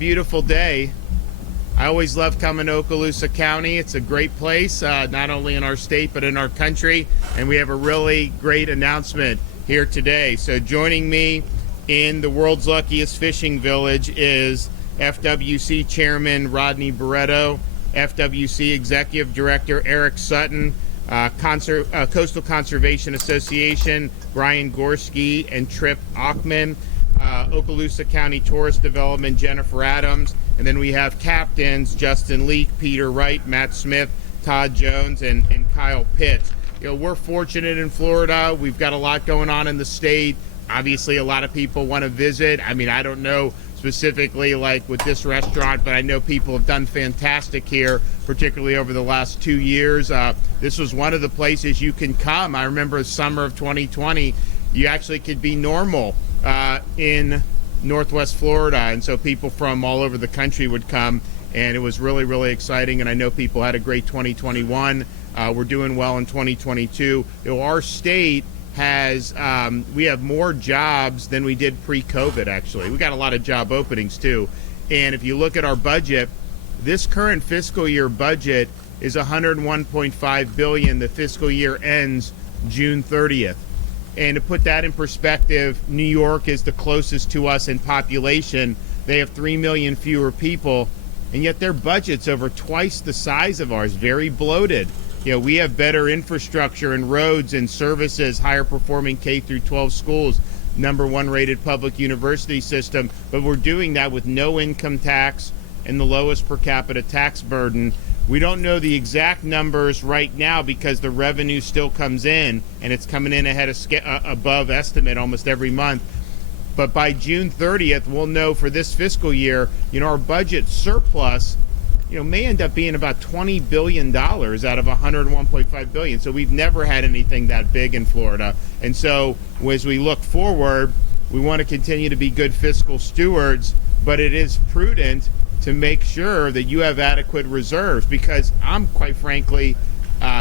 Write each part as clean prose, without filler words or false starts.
Beautiful day. I always love coming to Okaloosa County. It's a great place, not only in our state, but in our country. And we have a really great announcement here today. So joining me in the world's luckiest fishing village is FWC Chairman Rodney Barreto, FWC Executive Director Eric Sutton, Coastal Conservation Association Brian Gorski and Trip Achman, Okaloosa County Tourist Development Jennifer Adams, and then we have captains Justin Leake, Peter Wright, Matt Smith, Todd Jones, and Kyle Pitts. You know, we're fortunate in Florida. We've got a lot going on in the state. Obviously, a lot of people want to visit. I mean, I don't know specifically like with this restaurant, but I know people have done fantastic here, particularly over the last 2 years. This was one of the places you can come. I remember the summer of 2020, you actually could be normal in Northwest Florida, and so people from all over the country would come, and it was really, really exciting. And I know people had a great 2021. We're doing well in 2022. You know, our state has we have more jobs than we did pre-COVID. Actually, we got a lot of job openings too. And if you look at our budget, this current fiscal year budget is $101.5 billion. The fiscal year ends June 30th. And to put that in perspective, New York is the closest to us in population. They have 3 million fewer people, and yet their budget's over twice the size of ours, very bloated. You know, we have better infrastructure and roads and services, higher performing K through 12 schools, #1 rated public university system, but we're doing that with no income tax and the lowest per capita tax burden. We don't know the exact numbers right now because the revenue still comes in, and it's coming in ahead of above estimate almost every month. But by June 30th, we'll know for this fiscal year, you know, our budget surplus, you know, may end up being about $20 billion out of $101.5 billion. So we've never had anything that big in Florida. And so as we look forward, we want to continue to be good fiscal stewards, but it is prudent to make sure that you have adequate reserves, because I'm quite frankly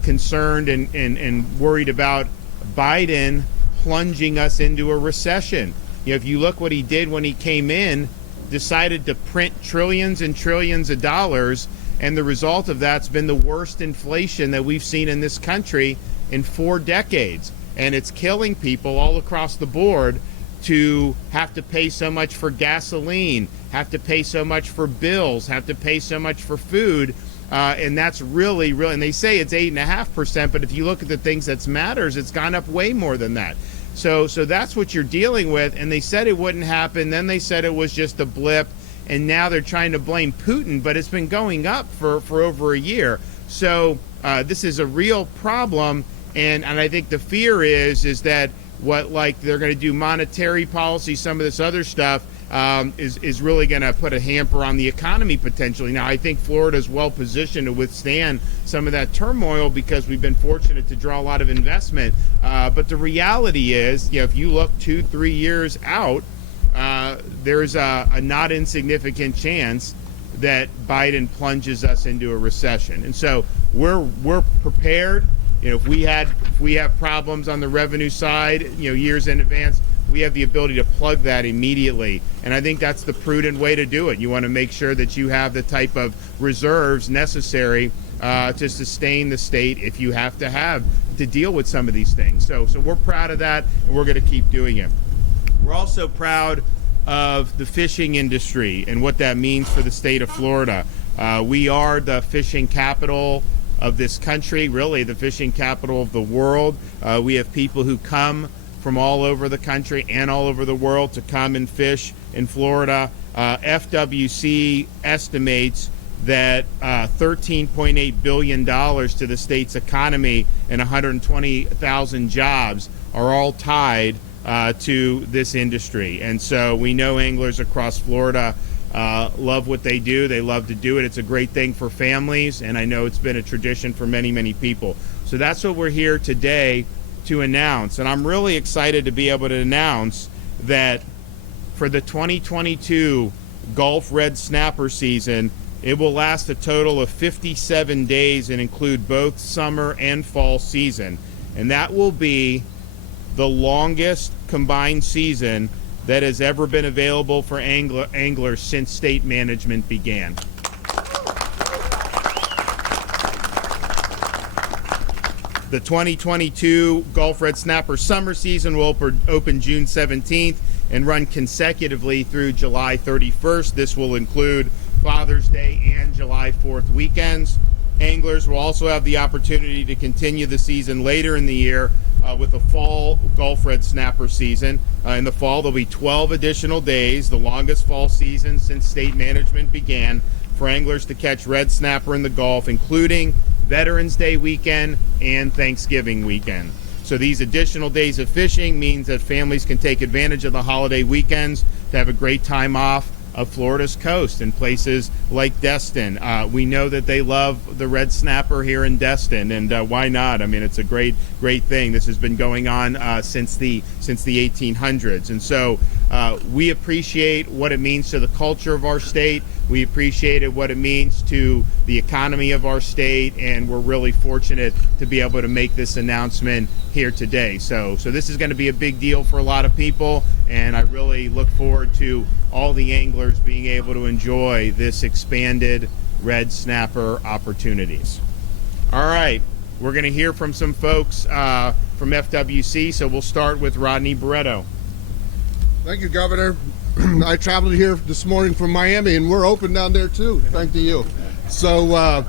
concerned and worried about Biden plunging us into a recession. You know, if you look what he did when he came in, decided to print trillions and trillions of dollars, and the result of that's been the worst inflation that we've seen in this country in 4 decades. And it's killing people all across the board to have to pay so much for gasoline, have to pay so much for bills, have to pay so much for food, and that's really, and they say it's 8.5%, but if you look at the things that matters, it's gone up way more than that. So that's what you're dealing with, and they said it wouldn't happen, then they said it was just a blip, and now they're trying to blame Putin, but it's been going up for over a year. So this is a real problem, and I think the fear is that they're going to do monetary policy, some of this other stuff is really going to put a hamper on the economy potentially. Now, I think Florida is well positioned to withstand some of that turmoil because we've been fortunate to draw a lot of investment. But the reality is, you know, if you look 2-3 years out, there's a not insignificant chance that Biden plunges us into a recession. And so we're prepared. You know, if we have problems on the revenue side, you know, years in advance, we have the ability to plug that immediately. And I think that's the prudent way to do it. You want to make sure that you have the type of reserves necessary to sustain the state if you have to deal with some of these things. So we're proud of that, and we're going to keep doing it. We're also proud of the fishing industry and what that means for the state of Florida. We are the fishing capital of this country, really the fishing capital of the world. We have people who come from all over the country and all over the world to come and fish in Florida. FWC estimates that $13.8 billion to the state's economy and 120,000 jobs are all tied to this industry. And so we know anglers across Florida love what they do. They love to do it. It's a great thing for families, and I know it's been a tradition for many, many people. So that's what we're here today to announce. And I'm really excited to be able to announce that for the 2022 Gulf Red Snapper season, it will last a total of 57 days and include both summer and fall season. And that will be the longest combined season that has ever been available for anglers since state management began. The 2022 Gulf Red Snapper summer season will open June 17th and run consecutively through July 31st. This will include Father's Day and July 4th weekends. Anglers will also have the opportunity to continue the season later in the year with a fall Gulf Red Snapper season. In the fall, there'll be 12 additional days, the longest fall season since state management began, for anglers to catch red snapper in the Gulf, including Veterans Day weekend and Thanksgiving weekend. So these additional days of fishing means that families can take advantage of the holiday weekends to have a great time off of Florida's coast in places like Destin. We know that they love the red snapper here in Destin, and why not? I mean, it's a great thing. This has been going on since the 1800s, and so we appreciate what it means to the culture of our state. We appreciate what it means to the economy of our state, and we're really fortunate to be able to make this announcement here today. So this is going to be a big deal for a lot of people, and I really look forward to all the anglers being able to enjoy this expanded red snapper opportunities. All right, we're going to hear from some folks from FWC, so we'll start with Rodney Barreto. Thank you, Governor. I traveled here this morning from Miami, and we're open down there too, thanks to you. So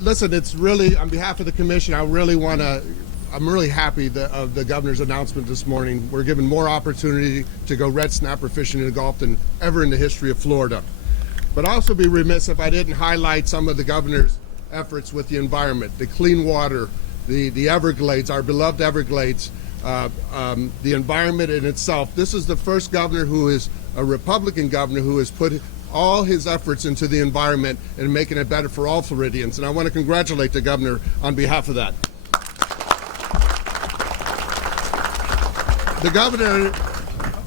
listen, it's really, on behalf of the commission, I'm really happy of the governor's announcement this morning. We're given more opportunity to go red snapper fishing in the Gulf than ever in the history of Florida. But I'd also be remiss if I didn't highlight some of the governor's efforts with the environment, the clean water, the Everglades, our beloved Everglades, the environment in itself. This is the first governor who is a Republican governor who has put all his efforts into the environment and making it better for all Floridians. And I want to congratulate the governor on behalf of that. The governor,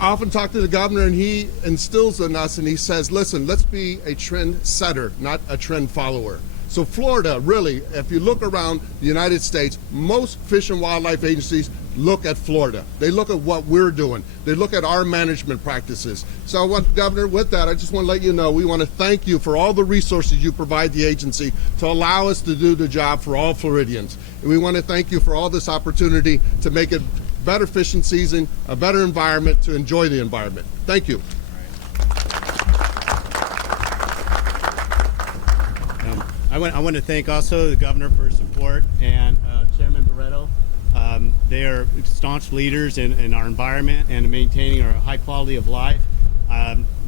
I often talk to the governor, and he instills in us, and he says, listen, let's be a trend setter, not a trend follower. So Florida, really, if you look around the United States, most fish and wildlife agencies look at Florida. They look at what we're doing. They look at our management practices. So I want, Governor, with that, I just want to let you know, we want to thank you for all the resources you provide the agency to allow us to do the job for all Floridians. And we want to thank you for all this opportunity to make it better fishing season, a better environment, to enjoy the environment. Thank you. I want to thank also the governor for his support, and Chairman Barreto. They are staunch leaders in our environment and maintaining our high quality of life.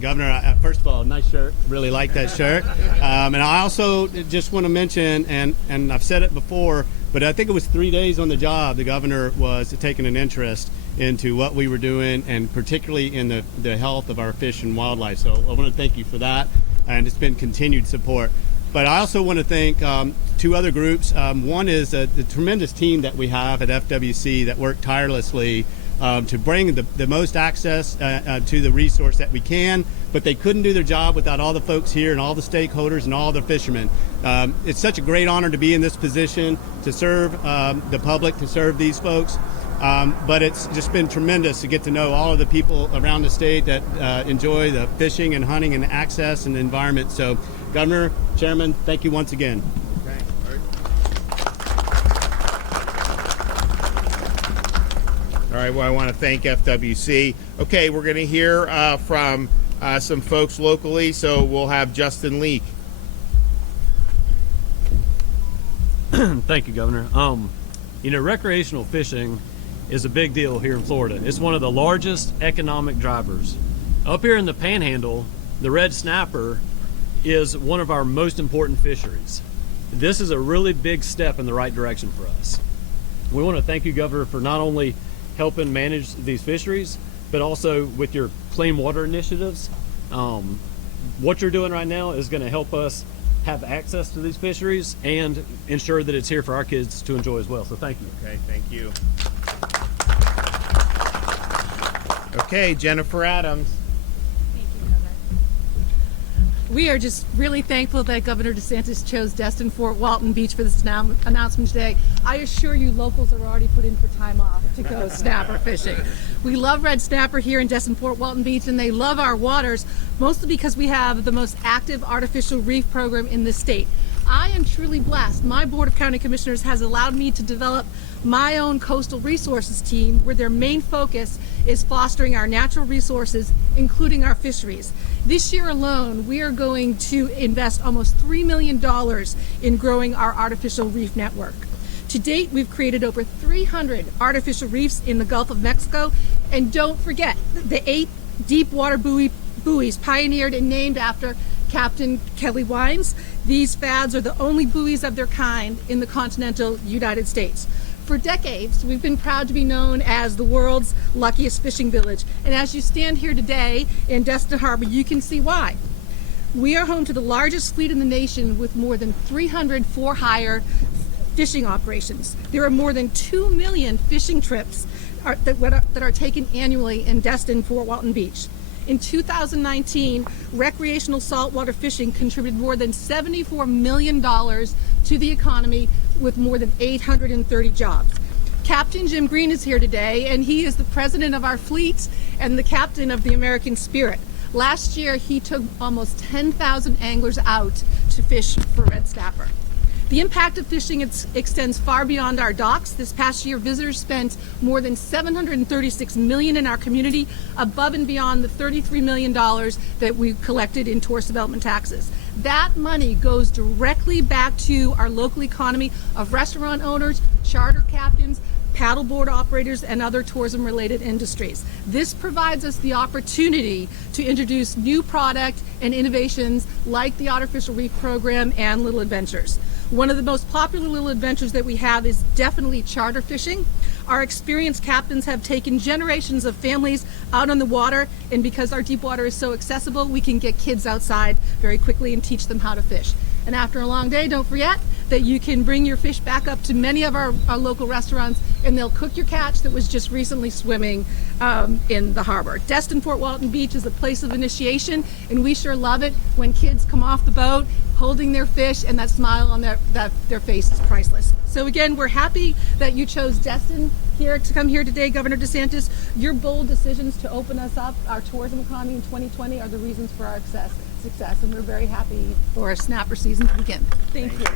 Governor, first of all, nice shirt. Really like that shirt. And I also just want to mention, and I've said it before, but I think it was 3 days on the job, the governor was taking an interest into what we were doing, and particularly in the health of our fish and wildlife. So I want to thank you for that, and it's been continued support. But I also want to thank two other groups. One is the tremendous team that we have at FWC that work tirelessly to bring the most access to the resource that we can, but they couldn't do their job without all the folks here and all the stakeholders and all the fishermen. It's such a great honor to be in this position, to serve the public, to serve these folks. But it's just been tremendous to get to know all of the people around the state that enjoy the fishing and hunting and access and the environment. So, Governor, Chairman, thank you once again. All right, well, I want to thank FWC. Okay, we're going to hear from some folks locally, so we'll have Justin Leake. Thank you, Governor. Recreational fishing is a big deal here in Florida. It's one of the largest economic drivers. Up here in the Panhandle, the red snapper is one of our most important fisheries. This is a really big step in the right direction for us. We want to thank you, Governor, for not only helping manage these fisheries, but also with your clean water initiatives. What you're doing right now is going to help us have access to these fisheries and ensure that it's here for our kids to enjoy as well. So thank you. Okay, thank you. Okay, Jennifer Adams. Thank you, Governor. We are just really thankful that Governor DeSantis chose Destin Fort Walton Beach for this announcement today. I assure you locals are already put in for time off to go snapper fishing. We love red snapper here in Destin Fort Walton Beach, and they love our waters, mostly because we have the most active artificial reef program in the state. I am truly blessed. My Board of County Commissioners has allowed me to develop my own coastal resources team, where their main focus is fostering our natural resources, including our fisheries. This year alone, we are going to invest almost $3 million in growing our artificial reef network. To date, we've created over 300 artificial reefs in the Gulf of Mexico. And don't forget the 8 deep water buoys pioneered and named after Captain Kelly Wines. These FADs are the only buoys of their kind in the continental United States. For decades, we've been proud to be known as the world's luckiest fishing village. And as you stand here today in Destin Harbor, you can see why. We are home to the largest fleet in the nation with more than 300 for-hire fishing operations. There are more than 2 million fishing trips that are taken annually in Destin Fort Walton Beach. In 2019, recreational saltwater fishing contributed more than $74 million to the economy, with more than 830 jobs. Captain Jim Green is here today, and he is the president of our fleet and the captain of the American Spirit. Last year, he took almost 10,000 anglers out to fish for red snapper. The impact of fishing extends far beyond our docks. This past year, visitors spent more than $736 million in our community, above and beyond the $33 million that we collected in tourist development taxes. That money goes directly back to our local economy of restaurant owners, charter captains, paddleboard operators, and other tourism-related industries. This provides us the opportunity to introduce new product and innovations like the Artificial Reef Program and Little Adventures. One of the most popular little adventures that we have is definitely charter fishing. Our experienced captains have taken generations of families out on the water, and because our deep water is so accessible, we can get kids outside very quickly and teach them how to fish. And after a long day, don't forget that you can bring your fish back up to many of our local restaurants, and they'll cook your catch that was just recently swimming in the harbor. Destin Fort Walton Beach is a place of initiation, and we sure love it when kids come off the boat holding their fish, and that smile on their face is priceless. So again, we're happy that you chose Destin to come here today, Governor DeSantis. Your bold decisions to open us up, our tourism economy in 2020, are the reasons for our success, and we're very happy for our snapper season to begin. Thank you.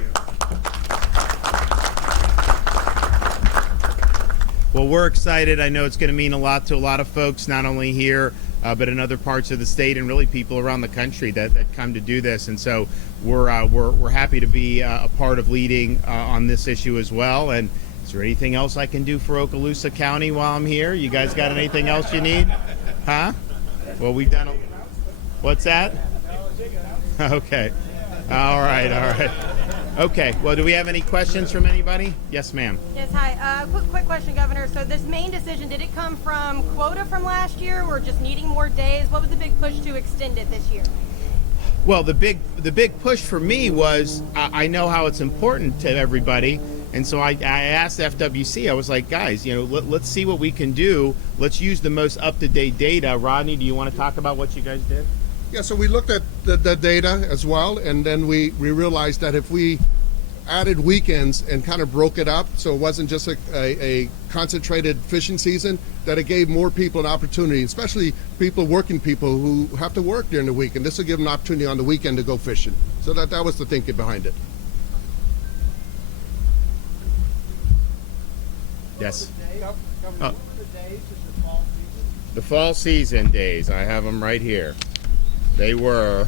Well, we're excited. I know it's going to mean a lot to a lot of folks, not only here, but in other parts of the state, and really people around the country that come to do this. And so we're happy to be a part of leading on this issue as well. And is there anything else I can do for Okaloosa County while I'm here? You guys got anything else you need? Huh? Well, we've done. What's that? Okay. All right. Okay. Well, do we have any questions from anybody? Yes, ma'am. Yes, hi. Quick question, Governor. So this main decision, did it come from quota from last year, or just needing more days? What was the big push to extend it this year? Well, the big push for me was I know how it's important to everybody, and so I asked FWC. I was like, guys, let's see what we can do. Let's use the most up-to-date data. Rodney, do you want to talk about what you guys did? Yeah, so we looked at the data as well, and then we realized that if we added weekends and kind of broke it up, so it wasn't just a concentrated fishing season, that it gave more people an opportunity, especially working people who have to work during the week, and this will give them an opportunity on the weekend to go fishing. So that was the thinking behind it. Yes. The fall season days, I have them right here. They were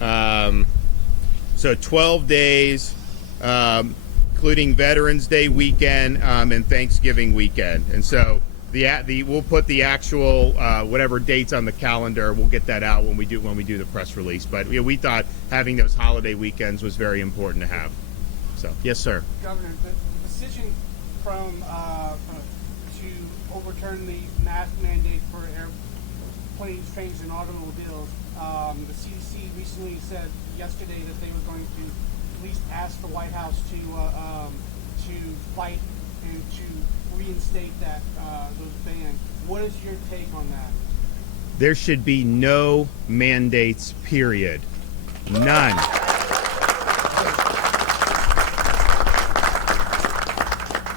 so 12 days, including Veterans Day weekend and Thanksgiving weekend. And so we'll put the actual whatever dates on the calendar. We'll get that out when we do the press release. But we thought having those holiday weekends was very important to have. So yes, sir. Governor, the decision to overturn the mask mandate for airplanes, trains, and automobiles. The CDC recently said yesterday that they were going to at least ask the White House to fight and to reinstate those bans. What is your take on that? there should be no mandates, period. None.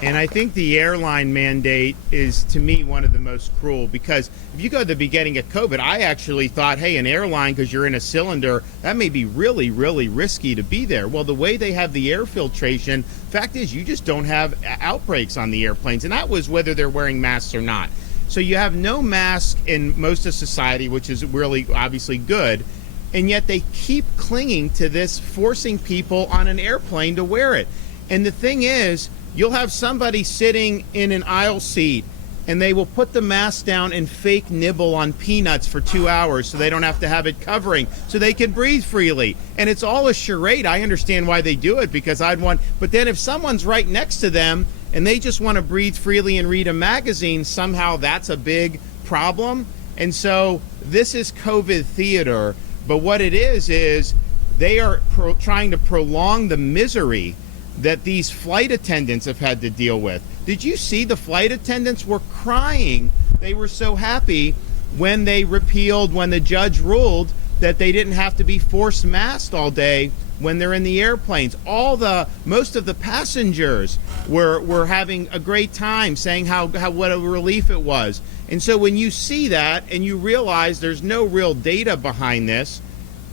And I think the airline mandate is, to me, one of the most cruel, because if you go to the beginning of COVID, I actually thought, hey, an airline, because you're in a cylinder, that may be really, really risky to be there. Well, the way they have the air filtration, fact is you just don't have outbreaks on the airplanes, and that was whether they're wearing masks or not. So you have no mask in most of society, which is really obviously good, and yet they keep clinging to this, forcing people on an airplane to wear it. And the thing is, you'll have somebody sitting in an aisle seat and they will put the mask down and fake nibble on peanuts for 2 hours so they don't have to have it covering, so they can breathe freely. And it's all a charade. I understand why they do it, because but then if someone's right next to them and they just want to breathe freely and read a magazine, somehow that's a big problem. And so this is COVID theater, but what it is they are trying to prolong the misery that these flight attendants have had to deal with. Did you see the flight attendants were crying? They were so happy when the judge ruled that they didn't have to be forced masked all day when they're in the airplanes. Most of the passengers were having a great time, saying how what a relief it was. And so when you see that and you realize there's no real data behind this,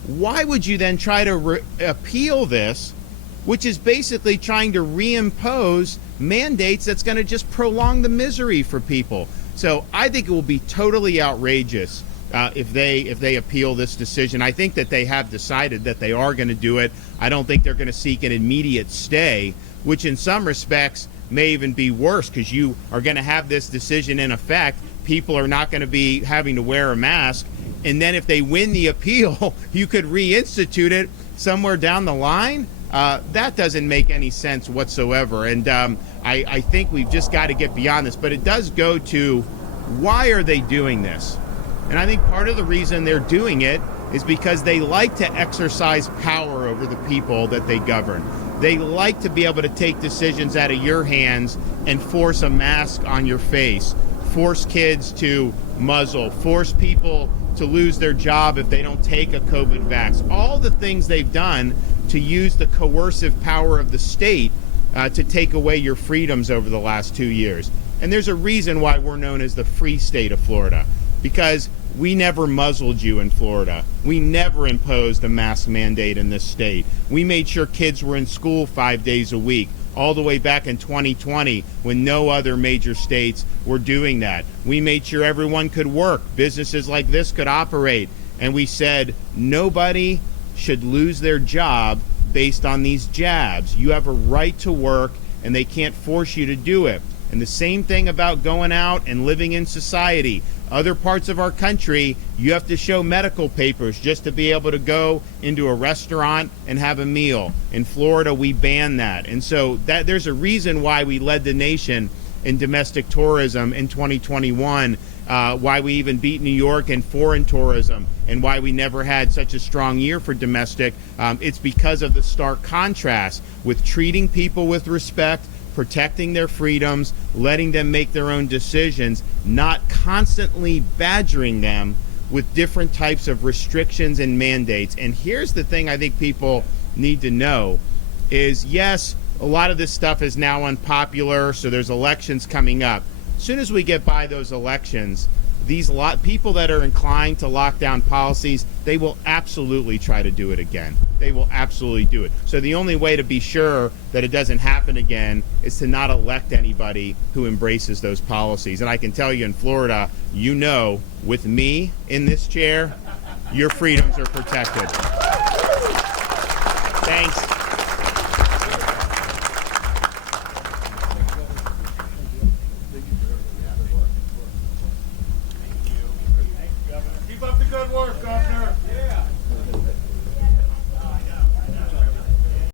why would you then try to appeal this, which is basically trying to reimpose mandates that's going to just prolong the misery for people? So I think it will be totally outrageous if they appeal this decision. I think that they have decided that they are going to do it. I don't think they're going to seek an immediate stay, which in some respects may even be worse, because you are going to have this decision in effect. People are not going to be having to wear a mask. And then if they win the appeal, you could reinstitute it somewhere down the line. That doesn't make any sense whatsoever. And I think we've just got to get beyond this. But it does go to, why are they doing this? And I think part of the reason they're doing it is because they like to exercise power over the people that they govern. They like to be able to take decisions out of your hands and force a mask on your face, force kids to muzzle, force people to lose their job if they don't take a COVID vax. All the things they've done to use the coercive power of the state to take away your freedoms over the last 2 years. And there's a reason why we're known as the free state of Florida, because we never muzzled you in Florida. We never imposed a mask mandate in this state. We made sure kids were in school 5 days a week, all the way back in 2020 when no other major states were doing that. We made sure everyone could work, businesses like this could operate, and we said nobody should lose their job based on these jabs. You have a right to work, and they can't force you to do it. And the same thing about going out and living in society. Other parts of our country, you have to show medical papers just to be able to go into a restaurant and have a meal. In Florida, we ban that. And so there's a reason why we led the nation in domestic tourism in 2021, why we even beat New York in foreign tourism, and why we never had such a strong year for domestic. It's because of the stark contrast with treating people with respect, protecting their freedoms, letting them make their own decisions, not constantly badgering them with different types of restrictions and mandates. And here's the thing I think people need to know is, yes, a lot of this stuff is now unpopular, so there's elections coming up. As soon as we get by those elections, people that are inclined to lock down policies, they will absolutely try to do it again. They will absolutely do it. So the only way to be sure that it doesn't happen again is to not elect anybody who embraces those policies. And I can tell you in Florida, with me in this chair, your freedoms are protected. Thanks.